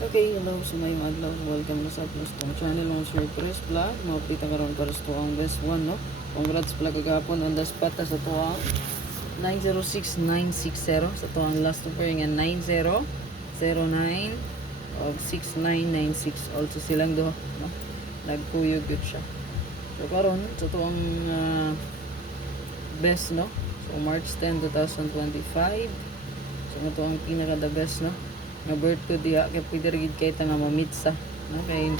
Okay, hello sa mayong adlaw. Welcome na sa plus tong channel ng Sir Chris Vlog. Mapita karon para sa tuang best one, no? Congrats pala kagapon on the spot sa tuang 906960 sa tuang last number nga 9009 of 6996. Also silang duha, no? Nagkuyog yun siya. So karon sa tuang best, no? So March 10, 2025. So ito ang pinaka the best, no? Nga birth ko diha kay pwede rin kay ta nga mamitsa, no? Kay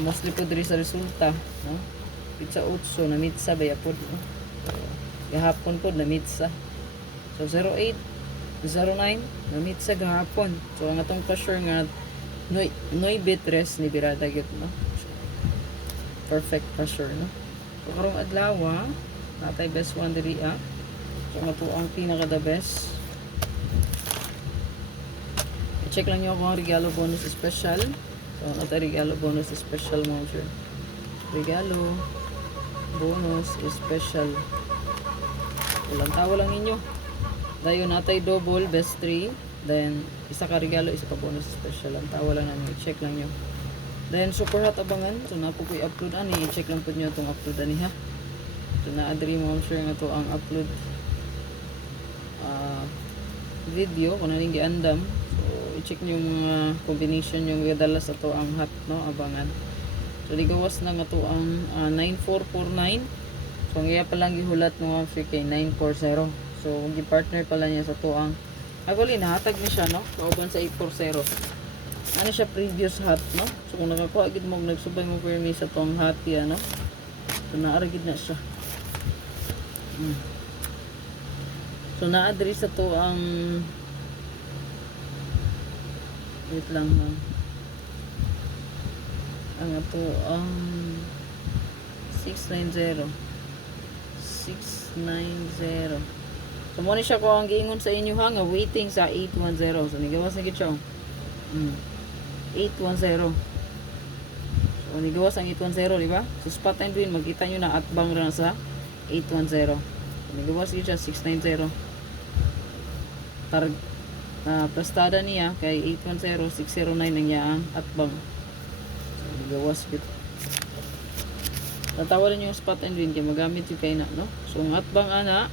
mostly po diri sa resulta, no? Pizza 8 na mitsa ba yapod, no? So, gahapon po na mitsa. So 08 09 na mitsa gahapon. So ang atong pa-sure nga noy bitres ni birada gyud, no? So, perfect pa-sure, no? So karong adlaw natay best one diri So nga po ang pinaka the best. Check lang nyo kung regalo bonus special. So, natin regalo bonus special mo sure. Regalo bonus special. Walang tawa lang ninyo. Dayon natay double best 3. Then, isa ka regalo, isa ka bonus special. Ang tawa lang namin. Check lang nyo. Then, super hot abangan. So, napo ko i-upload ani. I-check lang po nyo itong upload ani ha. So, na-adri mo sure nga to ang upload video. Kung naning giandam. I-check nyo yung combination yung gadala sa to ang hot, no? Abangan. So, ligawas na nga to ang 9449. So, ang iya palang gihulat mo kay 940. So, gi-partner pala niya sa to ang actually, nahatag niya siya, no? Kauban sa 840. Ano siya previous hot, no? So, kung nakakuha agad mo, nagsubay mo permi sa to ang hot yan, no? So, naaragid na siya. So, naadri sa to ang wait lang ha. Ang ito ang 690. So mo ni siya ko ang giingon sa inyo ha nga waiting sa 810. So nigawas na gid siya. 810. So nigawas ang 810, di ba? So spot time din makita nyo na atbang ra sa 810. So nigawas gid siya 690. Prestada niya kay 810-609 ang yaang atbang. So, gawas bit. Tatawalan yung spot and win kay magamit yung kay na, no? So, ang atbang ana,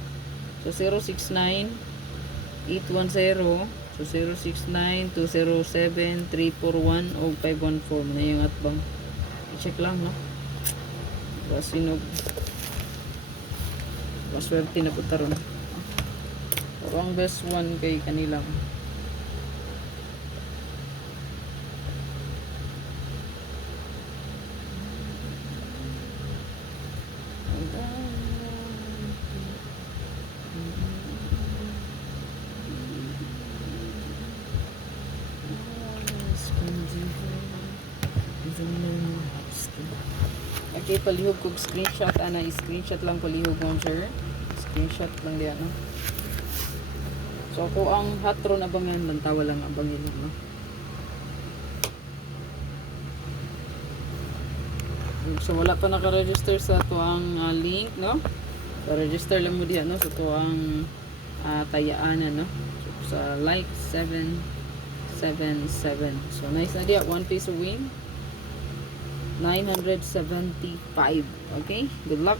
so 069 810, so 069-207-341 o 514 na yung atbang. I-check lang, no? Basinog. Maswerte na po taron. So, ang best one kay kanilang. Okay, palihog kog screenshot ana, screenshot lang palihog mo sir. Screenshot lang diyan, no? So ako ang hatron abangan lang tawa lang abangin, no? So wala pa naka-register sa tuang link, no? So register lang mo diyan, no, sa tuang tayaanan, no? So, sa like 777. So nice na diya, 1 piece win. 975. Okay? Good luck.